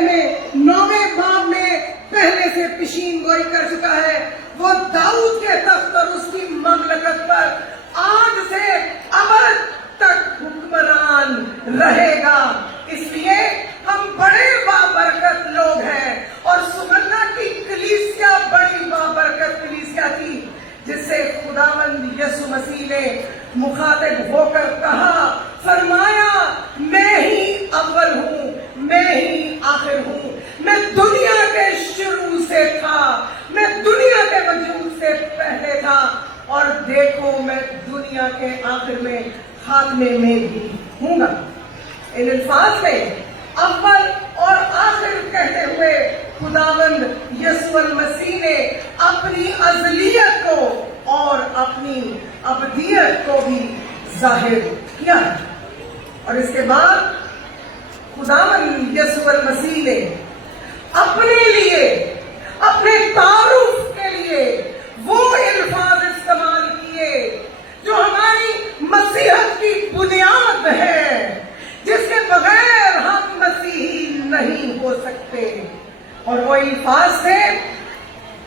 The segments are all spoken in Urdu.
بارے میں 9ویں باب میں پہلے سے پیشین گوئی کر چکا ہے. وہ داؤد کے تخت اور اس کی مملکت پر آج سے ابد تک حکمران رہے گا. اس لیے ہم بڑے بابرکت لوگ ہیں اور سمرنا کی کلیسیا بڑی بابرکت کلیسیا تھی جس سے خداوند یسوع مسیح نے مخاطب ہو کر کہا، فرمایا میں ہی اول ہوں، میں ہی آخر ہوں، میں دنیا کے شروع سے تھا، میں دنیا کے وجود سے پہلے تھا اور دیکھو میں دنیا کے آخر میں خاتمے میں بھی ہوں گا. ان الفاظ میں اول اور آخر کہتے ہوئے خداوند یسوع المسیح نے اپنی ازلیت کو اور اپنی ابدیت کو بھی ظاہر کیا ہے. اور اس کے بعد خداوند یسوع المسیح نے اپنے لیے، اپنے تعارف کے لیے وہ الفاظ استعمال کیے جو ہماری مسیحت کی بنیاد ہے، جس کے بغیر ہم مسیحی نہیں ہو سکتے. اور وہ الفاظ تھے،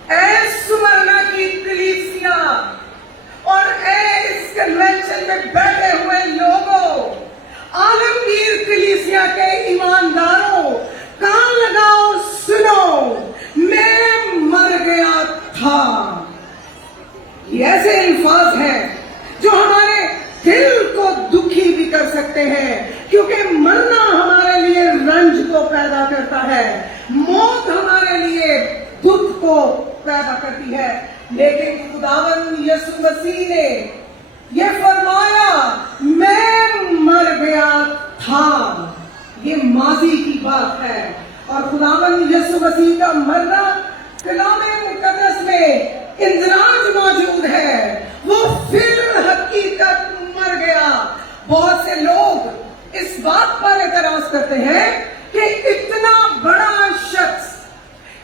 اے سمرنا کی کلیسیا اور اے اس کنونشن میں بیٹھے ہوئے لوگوں، عالمگیر کلیسیا کے ایمانداروں، کان لگاؤ سنو، میں مر گیا تھا. یہ ایسے الفاظ ہیں جو ہمارے دل کو دکھی بھی کر سکتے ہیں، کیونکہ مرنا ہمارے لیے رنج کو پیدا کرتا ہے، موت ہمارے لیے دکھ کو پیدا کرتی ہے. لیکن خداوند یسوع مسیح نے یہ فرمایا، میں مر گیا تھا، یہ ماضی کی بات ہے. اور خداوند یسوع مسیح کا مرنا کلام مقدس میں اندراج موجود ہے، وہ فی الحقیقت مر گیا. بہت سے لوگ اس بات پر اعتراض کرتے ہیں کہ اتنا بڑا شخص،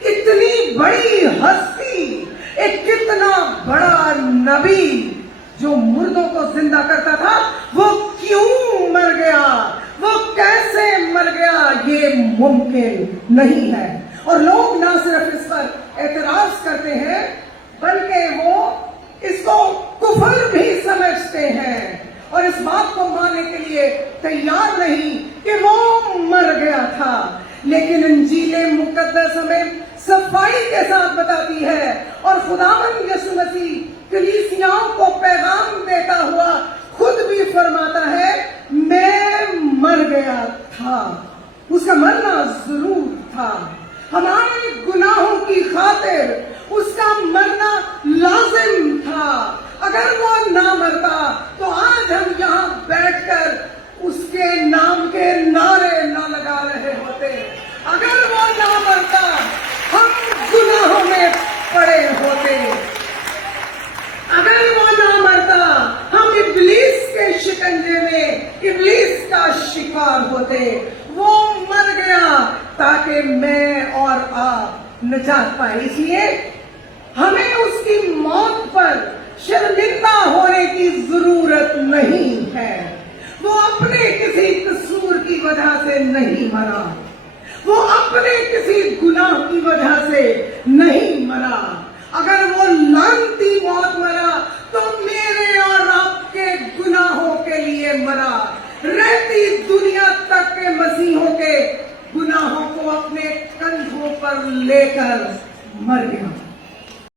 اتنی بڑی ہستی، ایک کتنا بڑا نبی جو مردوں کو زندہ کرتا تھا، وہ کیوں مر گیا، وہ کیسے مر گیا؟ یہ ممکن نہیں ہے. اور لوگ نہ صرف اس پر اعتراض کرتے ہیں بلکہ وہ اس کو کفر بھی سمجھتے ہیں اور اس بات کو ماننے کے لیے تیار نہیں کہ وہ مر گیا تھا. لیکن انجیل مقدس ہمیں صفائی کے ساتھ بتاتی ہے اور خداوند یسوع مسیح کلیسیاؤں کو پیغام دیتا ہوا خود بھی فرماتا ہے، میں مر گیا تھا. اس کا مرنا ضرور تھا، ہمارے گناہوں کی خاطر اس کا مرنا لازم تھا. اگر وہ نہ مرتا تو آج ہم یہاں بیٹھ کر اس کے نام کے نعرے نہ لگا رہے ہوتے. اگر وہ نہ مرتا ہم گناہوں میں پڑے ہوتے. اگر وہ نہ مرتا ہم ابلیس کے شکنجے میں ابلیس کا شکار ہوتے. وہ مر گیا تاکہ میں اور آپ نجات پائے. اس لیے ہمیں اس کی موت پر شرمندہ ہونے کی ضرورت نہیں ہے. وہ اپنے کسی قصور کی وجہ سے نہیں مرا، وہ اپنے کسی گناہ کی وجہ سے نہیں مرا. اگر وہ لعنتی موت